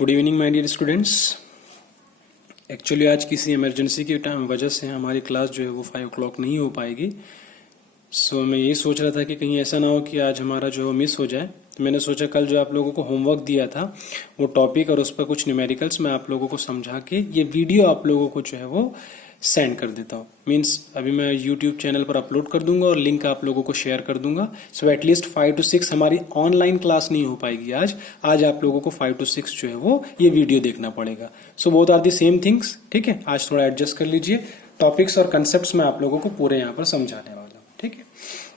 Good evening my dear students. Actually आज किसी emergency की वजह से हमारी क्लास जो है वो 5 o'clock नहीं हो पाएगी। सो मैं यही सोच रहा था कि कहीं ऐसा ना हो कि आज हमारा जो है मिस हो जाए। तो मैंने सोचा कल जो आप लोगों को होमवर्क दिया था वो टॉपिक और उस पर कुछ न्यूमेरिकल्स मैं आप लोगों को समझा के ये वीडियो आप लोगों को जो है वो सेंड कर देता हूँ। मीन्स अभी मैं यूट्यूब चैनल पर अपलोड कर दूंगा और लिंक आप लोगों को शेयर कर दूंगा। सो एटलीस्ट 5 to 6 हमारी ऑनलाइन क्लास नहीं हो पाएगी आज आप लोगों को 5 to 6 जो है वो ये वीडियो देखना पड़ेगा। So both are the same things. ठीक है, आज थोड़ा एडजस्ट कर लीजिए। टॉपिक्स और कंसेप्ट मैं आप लोगों को पूरे यहाँ पर समझाने वाला हूँ। ठीक है,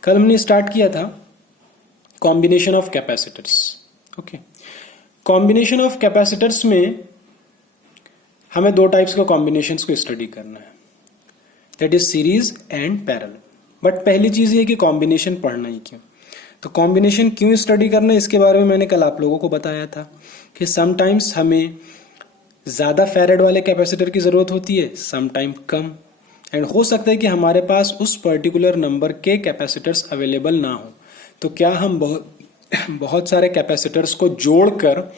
कल हमने स्टार्ट किया था combination of capacitors. Okay, combination of capacitors में हमें दो टाइप्स का कॉम्बिनेशंस को स्टडी करना है, that is series and parallel. But पहली चीज ये कि कॉम्बिनेशन पढ़ना ही क्यों, तो कॉम्बिनेशन क्यों स्टडी करना है इसके बारे में मैंने कल आप लोगों को बताया था कि समटाइम्स हमें ज्यादा फैरेड वाले कैपेसिटर की जरूरत होती है, समटाइम कम, एंड हो सकता है कि हमारे पास उस पर्टिकुलर नंबर के कैपेसिटर्स अवेलेबल ना हो। तो क्या हम बहुत सारे कैपेसिटर्स को जोड़कर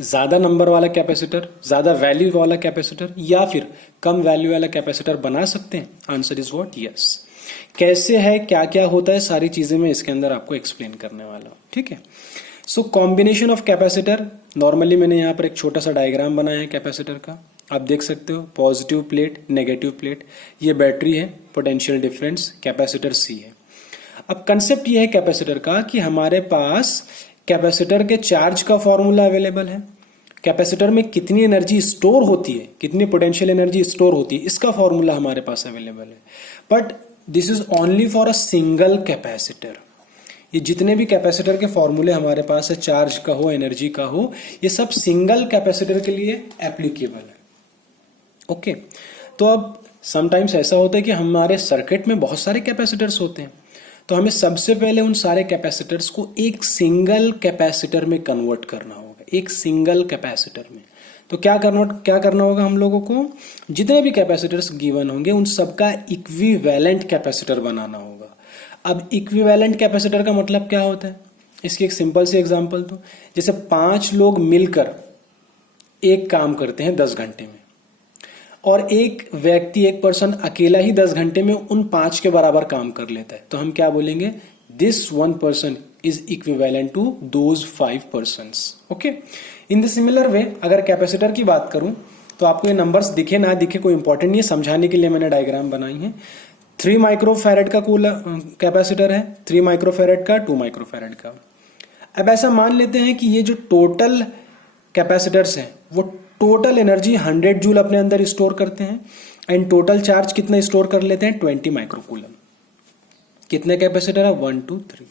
ज्यादा नंबर वाला कैपेसिटर, ज्यादा वैल्यू वाला कैपेसिटर या फिर कम वैल्यू वाला कैपेसिटर बना सकते हैं? Answer is what, yes. कैसे है, क्या क्या होता है, सारी चीजें मैं इसके अंदर आपको एक्सप्लेन करने वाला हूं। ठीक है, so combination of capacitor, normally मैंने यहाँ पर एक छोटा सा डायग्राम बनाया है कैपेसिटर का। आप देख सकते हो पॉजिटिव प्लेट, नेगेटिव प्लेट, ये बैटरी है, पोटेंशियल डिफरेंस, कैपेसिटर सी है। अब कंसेप्ट ये है कैपेसिटर का कि हमारे पास कैपेसिटर के चार्ज का फॉर्मूला अवेलेबल है, कैपेसिटर में कितनी एनर्जी स्टोर होती है, कितनी पोटेंशियल एनर्जी स्टोर होती है, इसका फॉर्मूला हमारे पास अवेलेबल है। But this is only for a single capacitor. ये जितने भी कैपेसिटर के फॉर्मूले हमारे पास है, चार्ज का हो, एनर्जी का हो, ये सब सिंगल कैपेसिटर के लिए एप्लीकेबल है। ओके, तो अब समटाइम्स ऐसा होता है कि हमारे सर्किट में बहुत सारे कैपेसिटर्स होते हैं, तो हमें सबसे पहले उन सारे कैपेसिटर्स को एक सिंगल कैपेसिटर में कन्वर्ट करना होगा, एक सिंगल कैपेसिटर में। तो क्या करना होगा हम लोगों को, जितने भी कैपेसिटर्स गिवन होंगे उन सबका इक्विवेलेंट कैपेसिटर बनाना होगा। अब इक्विवेलेंट कैपेसिटर का मतलब क्या होता है, इसकी एक सिंपल सी एग्जांपल दो। जैसे 5 लोग मिलकर एक काम करते हैं 10 घंटे में, और एक व्यक्ति, एक पर्सन अकेला ही 10 घंटे में उन 5 के बराबर काम कर लेता है, तो हम क्या बोलेंगे, this 1 person is equivalent to those 5 persons। Okay, in the similar way अगर कैपेसिटर की बात करूं तो आपको ये नंबर्स दिखे ना दिखे कोई इंपॉर्टेंट नहीं है, समझाने के लिए मैंने डायग्राम बनाई है। 3 माइक्रोफैरेड का कैपेसिटर है, 3 माइक्रोफैरेड का, 2 माइक्रोफैरेड का। अब ऐसा मान लेते हैं कि ये जो टोटल कैपेसिटर्स हैं वो टोटल एनर्जी 100 जूल अपने अंदर स्टोर करते हैं, एंड टोटल चार्ज कितना स्टोर कर लेते हैं, 20 माइक्रोकूलम। कितने कैपेसिटर है, 1 2 3।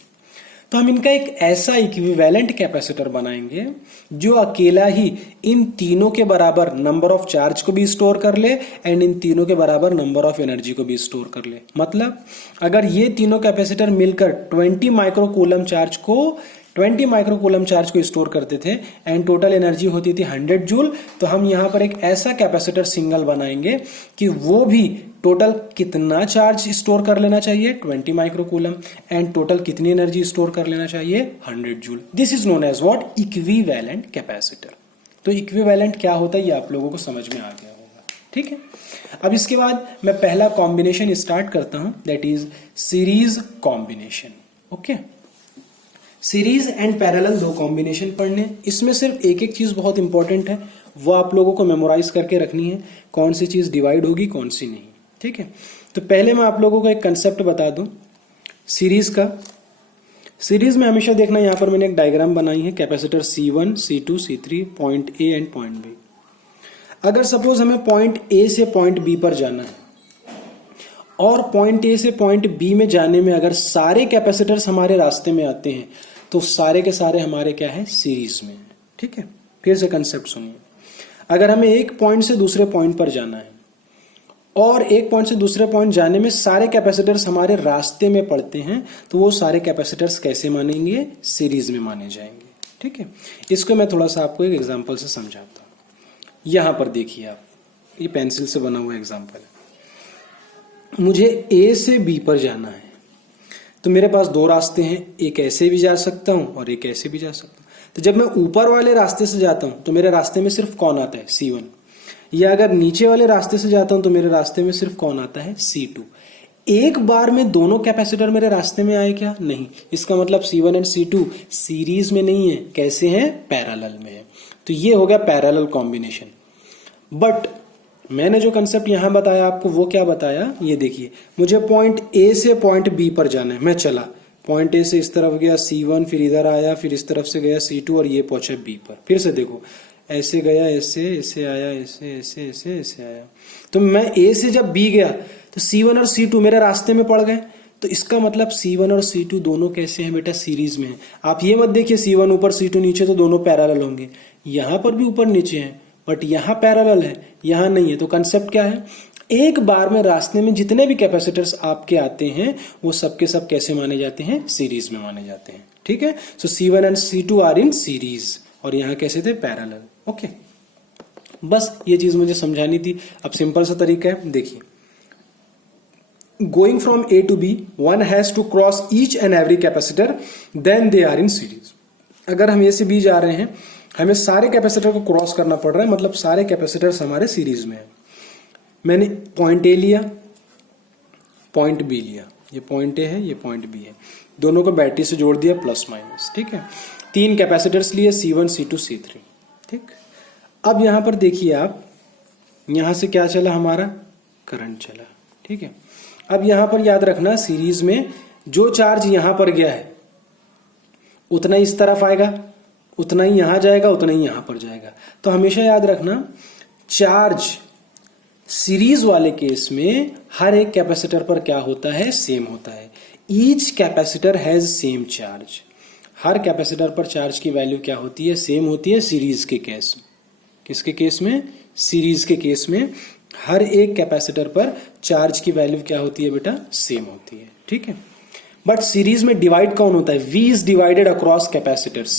तो हम इनका एक ऐसा इक्विवेलेंट कैपेसिटर बनाएंगे जो अकेला ही इन तीनों के बराबर नंबर ऑफ चार्ज को भी स्टोर कर ले एंड इन तीनों के बराबर नंबर ऑफ एनर्जी को भी स्टोर कर ले। मतलब अगर ये तीनों कैपेसिटर मिलकर 20 माइक्रोकूलम चार्ज को स्टोर करते थे एंड टोटल एनर्जी होती थी 100 जूल, तो हम यहां पर एक ऐसा कैपेसिटर सिंगल बनाएंगे कि वो भी टोटल कितना चार्ज स्टोर कर लेना चाहिए, 20 माइक्रोकूलम, एंड टोटल कितनी एनर्जी स्टोर कर लेना चाहिए, 100 joule. This is known as what, equivalent capacitor. तो इक्विवेलेंट क्या होता है ये आप लोगों को समझ में आ गया होगा। ठीक है, अब इसके बाद मैं पहला कॉम्बिनेशन स्टार्ट करता हूं, that is series combination. Okay, series and parallel दो कॉम्बिनेशन पढ़ने, इसमें सिर्फ एक एक चीज बहुत इंपॉर्टेंट है, वो आप लोगों को मेमोराइज करके रखनी है, कौन सी चीज डिवाइड होगी कौन सी नहीं। ठीक है, तो पहले मैं आप लोगों को एक कंसेप्ट बता दूं सीरीज का। सीरीज में हमेशा देखना, यहां पर मैंने एक डायग्राम बनाई है, capacitor C1, C2, C3, point A and point B. अगर सपोज हमें पॉइंट ए से पॉइंट बी पर जाना है और पॉइंट ए से पॉइंट बी में जाने में अगर सारे कैपेसिटर्स हमारे रास्ते में आते हैं तो सारे के सारे हमारे क्या है, सीरीज में। ठीक है, फिर से कंसेप्ट सुनिए। अगर हमें एक पॉइंट से दूसरे पॉइंट पर जाना है और एक पॉइंट से दूसरे पॉइंट जाने में सारे कैपेसिटर्स हमारे रास्ते में पड़ते हैं, तो वो सारे कैपेसिटर्स कैसे मानेंगे, सीरीज में माने जाएंगे। ठीक है, इसको मैं थोड़ा सा आपको एक एग्जांपल से समझाता हूं। यहां पर देखिए आप, ये पेंसिल से बना हुआ एग्जांपल है। मुझे ए से बी पर जाना है, तो मेरे पास दो रास्ते हैं, एक ऐसे भी जा सकता हूं और एक ऐसे भी जा सकता हूं। तो जब मैं ऊपर वाले रास्ते से जाता हूं तो मेरे रास्ते में सिर्फ कौन आता है, C1। या अगर नीचे वाले रास्ते से जाता हूं तो मेरे रास्ते में सिर्फ कौन आता है, C2। एक बार में दोनों कैपेसिटर मेरे रास्ते में आए क्या, नहीं। इसका मतलब C1 एंड C2 सीरीज में नहीं है, कैसे हैं, पैरेलल में है। तो ये हो गया पैरेलल कॉम्बिनेशन। बट मैंने जो कंसेप्ट यहां बताया आपको वो क्या बताया, ये देखिए, मुझे पॉइंट ए से पॉइंट बी पर जाना है। मैं चला पॉइंट ए से इस तरफ गया C1, फिर इधर आया, फिर इस तरफ से गया C2 और ये पहुंचा बी पर। फिर से देखो, ऐसे गया, ऐसे ऐसे आया, ऐसे ऐसे ऐसे ऐसे आया। तो मैं ए से जब बी गया तो C1 और C2 मेरे रास्ते में पड़ गए। तो इसका मतलब C1 और C2 दोनों कैसे हैं बेटा, सीरीज में हैं। आप ये मत देखिए C1 ऊपर C2 नीचे तो दोनों पैरेलल होंगे, यहां पर भी ऊपर नीचे हैं, बट यहां पैरेलल है, यहां नहीं है। तो कंसेप्ट क्या है, एक बार में रास्ते में जितने भी कैपेसिटर्स आपके आते हैं वो सबके सब कैसे माने जाते हैं, सीरीज में माने जाते हैं। ठीक है, so C1 and C2 are in series, और यहां कैसे थे, पैरेलल। ओके, बस ये चीज मुझे समझानी थी। अब सिंपल सा तरीका है, देखिए, going from A to B one has to cross each and every capacitor, then they are in series। अगर हम A से B जा रहे हैं, हमें सारे कैपेसिटर को क्रॉस करना पड़ रहा है, मतलब सारे कैपेसिटर्स हमारे सीरीज में है। मैंने पॉइंट A लिया, पॉइंट B लिया, ये पॉइंट A है, ये पॉइंट B है, दोनों को बैटरी से जोड़ दिया प्लस माइनस। ठीक है, 3 कैपेसिटर्स लिए, C1 C2 C3। ठीक, अब यहां पर देखिए आप, यहां से क्या चला, हमारा करंट चला। ठीक है, अब यहां पर याद रखना, सीरीज में जो चार्ज यहां पर गया है उतना ही इस तरफ आएगा, उतना ही यहां जाएगा, उतना ही यहां पर जाएगा। तो हमेशा याद रखना, चार्ज सीरीज वाले केस में हर एक कैपेसिटर पर क्या होता है, सेम होता है। Each capacitor has same charge. Her capacitor पर चार्ज की वैल्यू क्या होती है, सेम होती है सीरीज के केस में। किसके केस में, सीरीज के केस में हर एक कैपेसिटर पर चार्ज की वैल्यू क्या होती है बेटा, सेम होती है। ठीक है, बट सीरीज में डिवाइड कौन होता है, V is divided across capacitors.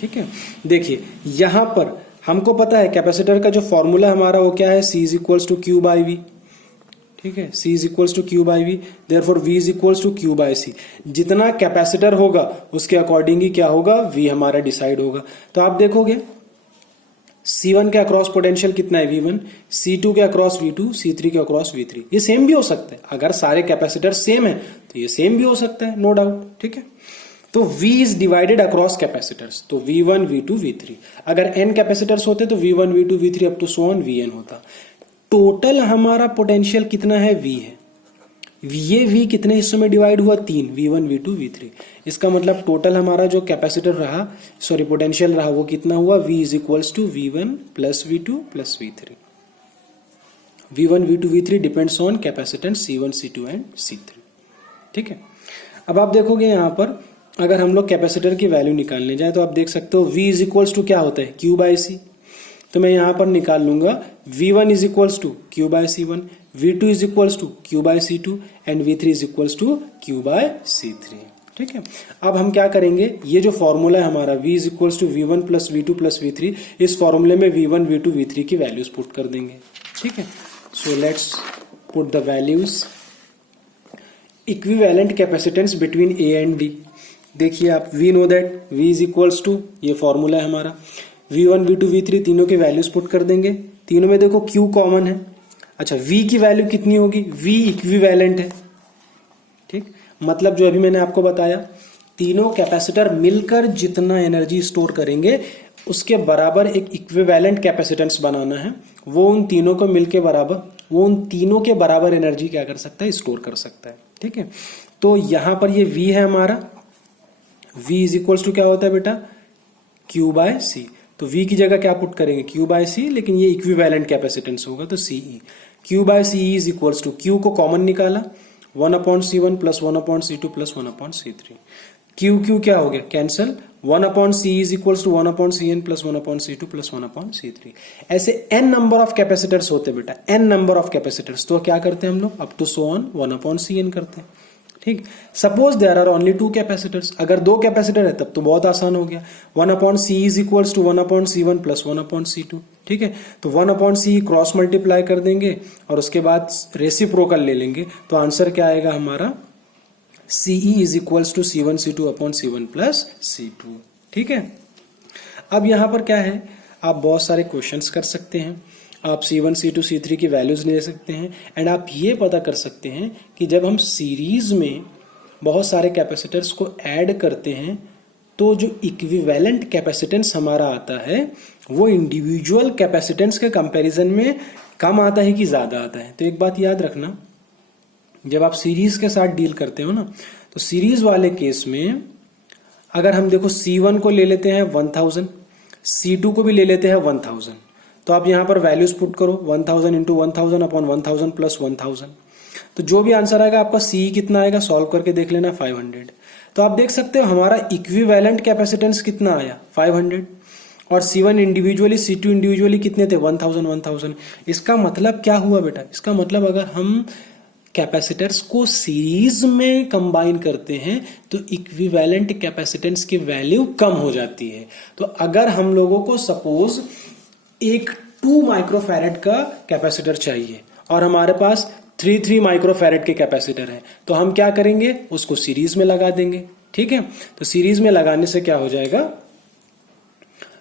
ठीक है, देखिए यहां पर हमको पता है कैपेसिटर का जो फॉर्मूला हमारा वो क्या है, C is equals to Q by V। ठीक है, C is equals to Q by V, therefore V is equals to Q by C। जितना कैपेसिटर होगा उसके अकॉर्डिंग ही क्या होगा, V हमारा डिसाइड होगा। तो आप देखोगे C1 के अक्रॉस पोटेंशियल कितना है, V1, C2 के अक्रॉस V2, C3 के अक्रॉस V3। ये सेम भी हो सकता है, अगर सारे कैपेसिटर सेम है तो ये सेम भी हो सकता है, नो डाउट। ठीक है, तो V is divided across capacitors, तो V1 V2 V3। अगर n कैपेसिटर्स होते तो V1 V2 V3 up to so on Vn होता। टोटल हमारा पोटेंशियल कितना है, V है। ये V कितने हिस्सों में डिवाइड हुआ, 3, V1 V2 V3। इसका मतलब टोटल हमारा जो कैपेसिटर रहा, सॉरी पोटेंशियल रहा, वो कितना हुआ, V is equals to V1 plus V2 plus V3। V1 V2 V3 depends on capacitance C1 C2 and C3। ठीक है, अब आप देखोगे यहां पर अगर हम लोग कैपेसिटर की वैल्यू निकालने जाए तो आप देख सकते हो V इज इक्वल्स टू क्या होता है, Q बाई C। तो मैं यहां पर निकाल लूंगा V1 is equals to Q by C1, V2 is equals to Q by C2 and V3 is equals to Q by C3। ठीक है, अब हम क्या करेंगे, ये जो फॉर्मूला है हमारा V is equals to V1 plus V2 plus V3, इस फॉर्मूले में V1 V2 V3 की वैल्यूज पुट कर देंगे। ठीक है, so let's put the values. Equivalent capacitance between A and D। देखिए आप, we know that V is equals to, ये फॉर्मूला है हमारा, V1 V2 V3 तीनों के वैल्यूज पुट कर देंगे। तीनों में देखो Q कॉमन है। अच्छा, V की वैल्यू कितनी होगी, V इक्विवेलेंट है। ठीक, मतलब जो अभी मैंने आपको बताया, तीनों कैपेसिटर मिलकर जितना एनर्जी स्टोर करेंगे उसके बराबर एक इक्विवेलेंट कैपेसिटेंस बनाना है। वो उन तीनों को मिलके बराबर, वो उन तीनों के बराबर एनर्जी क्या कर सकता है, स्टोर कर सकता है। ठीक है, तो यहां पर ये V है हमारा, V इज इक्वल्स टू क्या होता है बेटा, Q बाय C। तो V की जगह क्या पुट करेंगे, Q बाय C, लेकिन ये इक्विवेलेंट कैपेसिटेंस होगा तो CE। Q by C is equals to, Q को कॉमन निकाला, 1/C1 plus 1/C2 plus 1/C3। Q क्या हो गया, cancel, 1/C is equals to 1/Cn plus 1/C2 plus 1/C3। ऐसे n नंबर ऑफ कैपेसिटर्स होते बेटा, n नंबर ऑफ कैपेसिटर्स। तो क्या करते हैं हम लोग, up to so on 1/Cn करते हैं। ठीक, suppose there are only 2 capacitors. अगर 2 कैपेसिटर है तब तो बहुत आसान हो गया, 1/C is equals to 1/C1 plus 1/C2। ठीक है, तो 1/C क्रॉस मल्टीप्लाई कर देंगे और उसके बाद रेसिप्रोकल ले लेंगे, तो आंसर क्या आएगा हमारा, CE is equals to C1 C2 upon C1 plus C2। ठीक है, अब यहाँ पर क्या है, आप बहुत सारे क्वेश्चंस कर सकते हैं, आप C1, C2, C3 की वैल्यूज ले सकते हैं एंड आप ये पता कर सकते हैं कि जब हम सीरीज में बहुत सारे कैपेसिटर्स को ऐड करते हैं तो जो इक्विवेलेंट कैपेसिटेंस हमारा आता है वो इंडिविजुअल कैपेसिटेंस के कंपैरिजन में कम आता है कि ज्यादा आता है। तो एक बात याद रखना, जब आप सीरीज के साथ डील करते हो ना, तो सीरीज वाले केस में अगर हम देखो C1 को ले लेते हैं 1000, C2 को भी ले लेते हैं 1000, तो आप यहां पर वैल्यूज पुट करो 1000 इंटू 1000 अपॉन 1000 प्लस 1000, तो जो भी आंसर आएगा आपका C कितना आएगा सॉल्व करके देख लेना 500। तो आप देख सकते हो हमारा इक्विवेलेंट कैपेसिटेंस कितना आया 500 और C1 इंडिविजुअली C2 इंडिविजुअली कितने थे 1000। इसका मतलब क्या हुआ बेटा, इसका मतलब अगर हम कैपेसिटर्स को सीरीज में कंबाइन करते हैं तो इक्विवेलेंट कैपेसिटेंस की वैल्यू कम हो जाती है। तो अगर हम लोगों को सपोज एक 2 माइक्रोफैरेड का कैपेसिटर चाहिए और हमारे पास 3 माइक्रोफैरेड के कैपेसिटर है, तो हम क्या करेंगे, उसको सीरीज में लगा देंगे। ठीक है, तो सीरीज में लगाने से क्या हो जाएगा,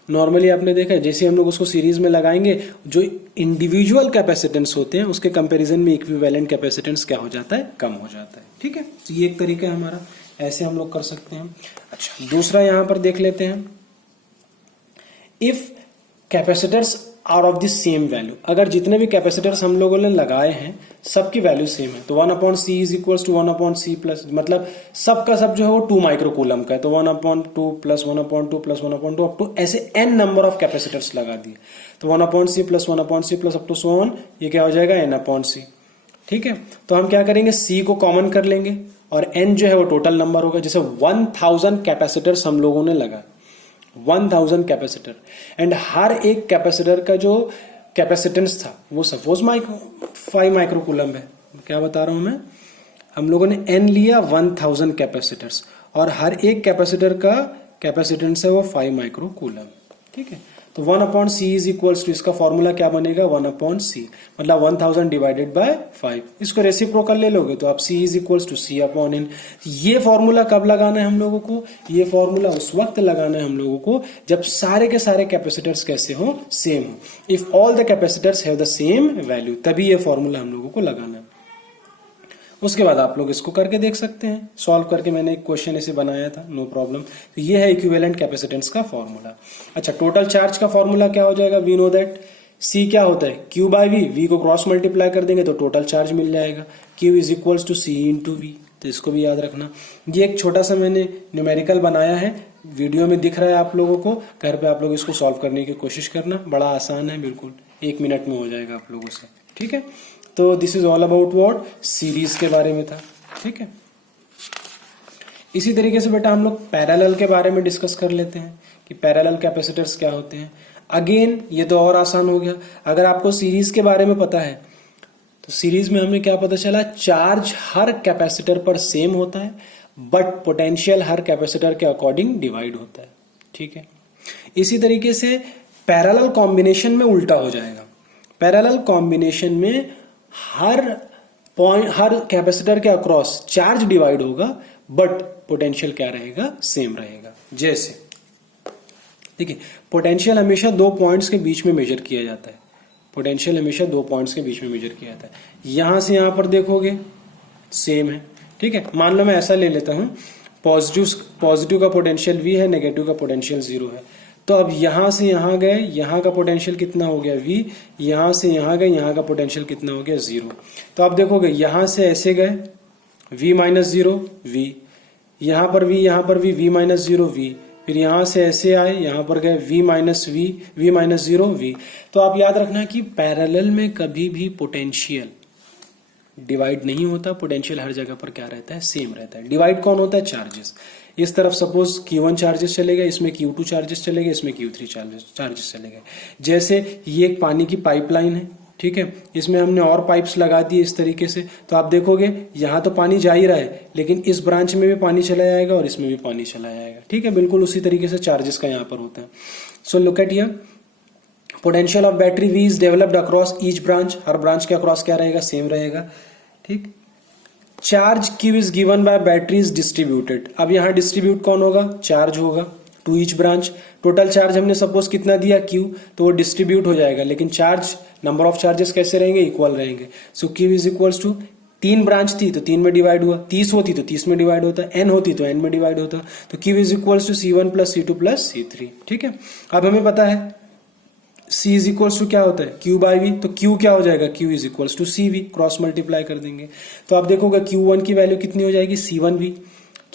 नॉर्मली आपने देखा है जैसे हम लोग उसको सीरीज में लगाएंगे जो इंडिविजुअल कैपेसिटेंस होते हैं उसके कंपैरिजन में इक्विवेलेंट कैपेसिटेंस क्या हो जाता है, कम हो जाता है। ठीक है, तो ये एक तरीका है हमारा, ऐसे हम लोग कर सकते हैं। अच्छा, दूसरा यहां पर देख लेते हैं, if capacitors are of the same value, अगर जितने भी कैपेसिटर्स हम लोगों ने लगाए हैं सबकी वैल्यू सेम है तो 1/c is equals to 1/c plus, मतलब सबका सब जो है वो 2 माइक्रोकूलम का है, तो 1/2 प्लस 1/2 प्लस 1/2 अप टू ऐसे n नंबर ऑफ कैपेसिटर्स लगा दिए, तो 1/c plus 1/c plus up to so on, ये क्या हो जाएगा n/c। ठीक है, तो हम क्या करेंगे, c को कॉमन कर लेंगे और n जो है वो टोटल नंबर होगा। जैसे 1000 कैपेसिटर्स हम लोगों ने लगा, 1000 कैपेसिटर, एंड हर एक कैपेसिटर का जो कैपेसिटेंस था वो सपोज 5 माइक्रोकूलम है, क्या बता रहा हूं मैं, हम लोगों ने n लिया 1000 कैपेसिटर्स और हर एक कैपेसिटर का कैपेसिटेंस है वो 5 माइक्रोकूलम। ठीक है, तो 1/c इज इक्वल्स टू, इसका फॉर्मूला क्या बनेगा 1/c, मतलब 1000 डिवाइडेड बाय 5, इसको रेसिप्रोकल ले लोगे तो आप c is equals to c/n। ये फॉर्मूला कब लगाना है हम लोगों को, ये फॉर्मूला उस वक्त लगाना है हम लोगों को जब सारे के सारे कैपेसिटर्स कैसे हो, सेम हो। If all the capacitors have the same value, तभी ये फॉर्मूला हम लोगों को लगाना है। उसके बाद आप लोग इसको करके देख सकते हैं, सॉल्व करके मैंने एक क्वेश्चन ऐसे बनाया था, नो प्रॉब्लम। तो ये है इक्विवेलेंट कैपेसिटेंस का फॉर्मूला। अच्छा, टोटल चार्ज का फॉर्मूला क्या हो जाएगा, वी नो दैट C क्या होता है Q बाय V, V को क्रॉस मल्टीप्लाई कर देंगे तो टोटल चार्ज मिल जाएगा, Q is equals to C into V। तो इसको भी याद रखना। ये एक छोटा सा मैंने न्यूमेरिकल बनाया है, वीडियो में दिख रहा है आप लोगों को, घर पे आप लोग इसको सॉल्व करने की कोशिश करना, बड़ा आसान है, बिल्कुल 1 मिनट में हो जाएगा आप लोगों से। ठीक है, तो this is all about what, series के बारे में था। ठीक है, इसी तरीके से बेटा हम लोग पैरेलल के बारे में डिस्कस कर लेते हैं कि पैरेलल कैपेसिटर्स क्या होते हैं। अगेन ये तो और आसान हो गया, अगर आपको सीरीज के बारे में पता है तो सीरीज में हमें क्या पता चला, चार्ज हर कैपेसिटर पर सेम होता है बट पोटेंशियल हर कैपेसिटर के अकॉर्डिंग डिवाइड होता है। ठीक है, इसी तरीके से पैरेलल कॉम्बिनेशन में उल्टा हो जाएगा, पैरेलल कॉम्बिनेशन में हर कैपेसिटर के अक्रॉस चार्ज डिवाइड होगा बट पोटेंशियल क्या रहेगा, सेम रहेगा। जैसे देखिए, पोटेंशियल हमेशा 2 पॉइंट्स के बीच में मेजर किया जाता है, पोटेंशियल हमेशा 2 पॉइंट्स के बीच में मेजर किया जाता है। यहां से यहां पर देखोगे सेम है। ठीक है, मान लो मैं ऐसा ले लेता हूं, पॉजिटिव का पोटेंशियल V है, नेगेटिव का पोटेंशियल 0 है, तो अब यहां से यहां गए, यहां का पोटेंशियल कितना हो गया V, यहां से यहां गए, यहां का पोटेंशियल कितना हो गया 0। तो आप देखोगे यहां से ऐसे गए V माइनस 0 V, यहां पर V, यहां पर V माइनस 0 V, फिर यहां से ऐसे आए, यहां पर गए V माइनस 0 V। तो आप याद रखना कि पैरेलल में कभी भी पोटेंशियल डिवाइड नहीं होता, पोटेंशियल हर जगह पर क्या रहता है, सेम रहता है। डिवाइड कौन होता है, चार्जेस। इस तरफ सपोज Q1 चार्जेस चले गए, इसमें Q2 चार्जेस चले गए, इसमें Q3 चार्जेस चले गए। जैसे ये एक पानी की पाइपलाइन है, ठीक है, इसमें हमने और पाइप्स लगा दी इस तरीके से, तो आप देखोगे यहाँ तो पानी जा ही रहा है लेकिन इस ब्रांच में भी पानी चला जाएगा और इसमें भी पानी चला जाएगा। ठीक है, बिल्कुल उसी तरीके से चार्जेस का यहाँ पर होता है। So look at here, potential of battery V is developed across each branch, हर ब्रांच के अक्रॉस क्या रहेगा, सेम रहेगा। ठीक, charge Q is given by battery is distributed, अब यहाँ डिस्ट्रीब्यूट कौन होगा, चार्ज होगा to each branch. Total charge हमने सपोज कितना दिया Q, तो वो डिस्ट्रीब्यूट हो जाएगा, लेकिन चार्ज नंबर ऑफ चार्जेस कैसे रहेंगे, इक्वल रहेंगे। So Q is equals to 3 branch थी तो 3 में डिवाइड हुआ, 30 होती तो 30 में डिवाइड होता, n होती तो n में डिवाइड होता, तो Q is equals to C1 plus C2 plus C3। ठीक है, अब हमें पता है C इज इक्वल्स टू क्या होता है Q बाई V, तो Q क्या हो जाएगा, Q is equals to CV, cross multiply कर देंगे तो आप देखोगे Q1 की वैल्यू कितनी हो जाएगी C1V,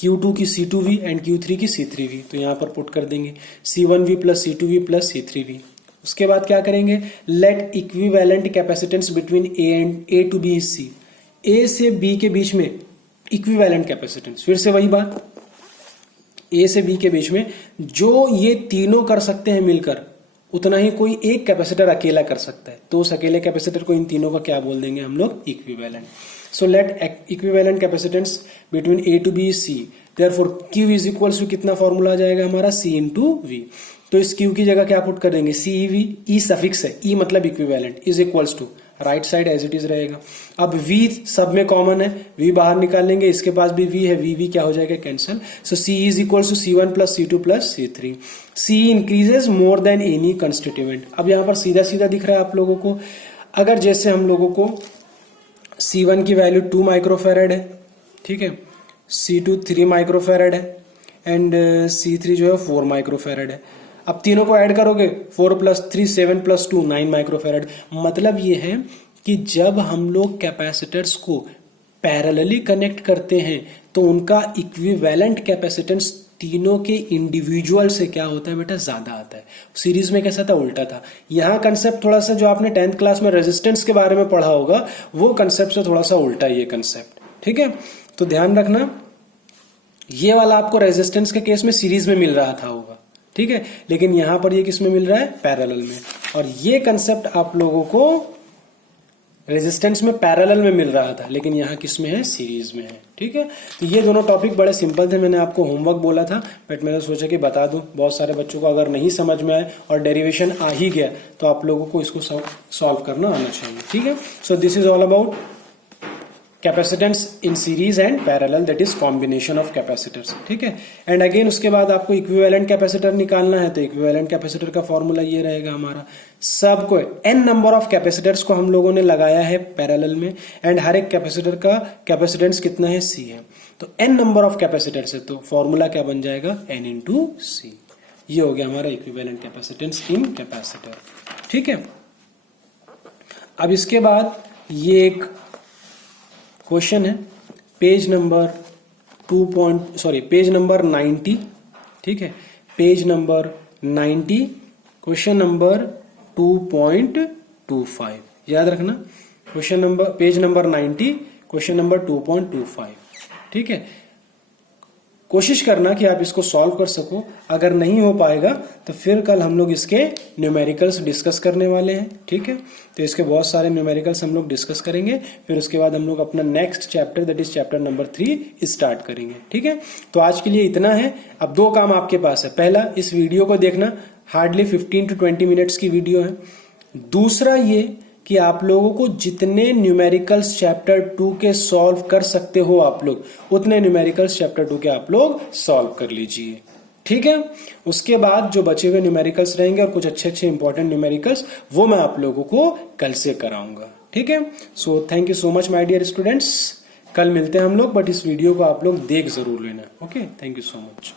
Q2 की C2V एंड Q3 की C3V, तो यहां पर पुट कर देंगे C1V plus C2V plus C3V। उसके बाद क्या करेंगे, let equivalent capacitance between A to B is C, A से B के बीच में इक्विवेलेंट कैपेसिटेंस, फिर से वही बात, A से B के बीच में जो ये तीनों कर सकते हैं मिलकर उतना ही कोई एक कैपेसिटर अकेला कर सकता है, तो उस अकेले कैपेसिटर को इन तीनों का क्या बोल देंगे हम लोग, equivalent. So let equivalent capacitance between A to B is C, therefore Q is equals to कितना फॉर्मूला आ जाएगा हमारा, C इंटू V। तो इस Q की जगह क्या पुट कर देंगे, CEV, E सफिक्स है, E मतलब equivalent, is equals to right side as it is रहेगा। अब V सब में कॉमन है, V बाहर निकाल लेंगे, इसके पास भी V है, V क्या हो जाएगा, cancel. So C is equals to C1 plus C2 plus C3। C increases more than any constituent. अब यहां पर सीधा सीधा दिख रहा है आप लोगों को, अगर जैसे हम लोगों को C1 की वैल्यू 2 माइक्रोफेरेड है, ठीक है, C2 3 माइक्रोफेरेड है एंड C3 जो है 4 माइक्रोफेरेड है। अब तीनों को ऐड करोगे 4 प्लस 3 7 प्लस 2 9 माइक्रोफेरेड। मतलब ये है कि जब हम लोग कैपेसिटर्स को पैरेलली कनेक्ट करते हैं तो उनका इक्विवेलेंट कैपेसिटेंस तीनों के इंडिविजुअल से क्या होता है बेटा, ज्यादा आता है। सीरीज में कैसा था, उल्टा था। यहां कंसेप्ट थोड़ा सा जो आपने 10th क्लास में रेजिस्टेंस के बारे में पढ़ा होगा वो कंसेप्ट से थोड़ा सा उल्टा है ये कंसेप्ट, ठीक है। तो ध्यान रखना, ये वाला आपको रेजिस्टेंस के केस में सीरीज में मिल रहा था होगा, ठीक है, लेकिन यहां पर ये किस में मिल रहा है, पैरेलल में। और ये कंसेप्ट आप लोगों को रेजिस्टेंस में पैरेलल में मिल रहा था, लेकिन यहां किस में है, सीरीज में है, ठीक है। तो ये दोनों टॉपिक बड़े सिंपल थे, मैंने आपको होमवर्क बोला था बट मैंने सोचा कि बता दूं, बहुत सारे बच्चों को अगर नहीं समझ में आए और डेरिवेशन आ ही गया तो आप लोगों को इसको सॉल्व करना आना चाहिए, ठीक है। So this is all about capacitance in series and parallel, that is combination of capacitors, ठीक है। एंड अगेन उसके बाद आपको इक्विवेलेंट कैपेसिटर निकालना है, तो इक्विवेलेंट कैपेसिटर का फॉर्मूला ये रहेगा हमारा, सबको n नंबर ऑफ कैपेसिटर्स को हम लोगों ने लगाया है पैरेलल में एंड हर एक कैपेसिटर का कैपेसिटेंस कितना है, C है, तो n नंबर ऑफ कैपेसिटर्स है, तो फॉर्मूला क्या बन जाएगा, n इंटू C। ये हो गया हमारा इक्विवेलेंट कैपेसिटेंस इन कैपेसिटर, ठीक है। अब इसके बाद ये एक क्वेश्चन है पेज नंबर पेज नंबर 90, ठीक है, पेज नंबर 90 क्वेश्चन नंबर 2.25 याद रखना, question number page number 90 question number 2.25, ठीक है। कोशिश करना कि आप इसको सॉल्व कर सको, अगर नहीं हो पाएगा तो फिर कल हम लोग इसके न्यूमेरिकल्स डिस्कस करने वाले हैं, ठीक है। तो इसके बहुत सारे न्यूमेरिकल्स हम लोग डिस्कस करेंगे, फिर उसके बाद हम लोग अपना next chapter that is chapter number 3 start करेंगे, ठीक है। तो आज के लिए इतना है। अब दो काम आपके पास है, पहला इस वीडियो को देखना, हार्डली 15 to 20 मिनट्स की वीडियो है। दूसरा ये कि आप लोगों को जितने न्यूमेरिकल्स चैप्टर 2 के सॉल्व कर सकते हो आप लोग, उतने न्यूमेरिकल्स चैप्टर 2 के आप लोग सॉल्व कर लीजिए, ठीक है। उसके बाद जो बचे हुए न्यूमेरिकल्स रहेंगे और कुछ अच्छे अच्छे इंपॉर्टेंट न्यूमेरिकल्स, वो मैं आप लोगों को कल से कराऊंगा, ठीक है। So thank you so much my dear students, कल मिलते हैं हम लोग, बट इस वीडियो को आप लोग देख जरूर लेना, okay. Thank you so much.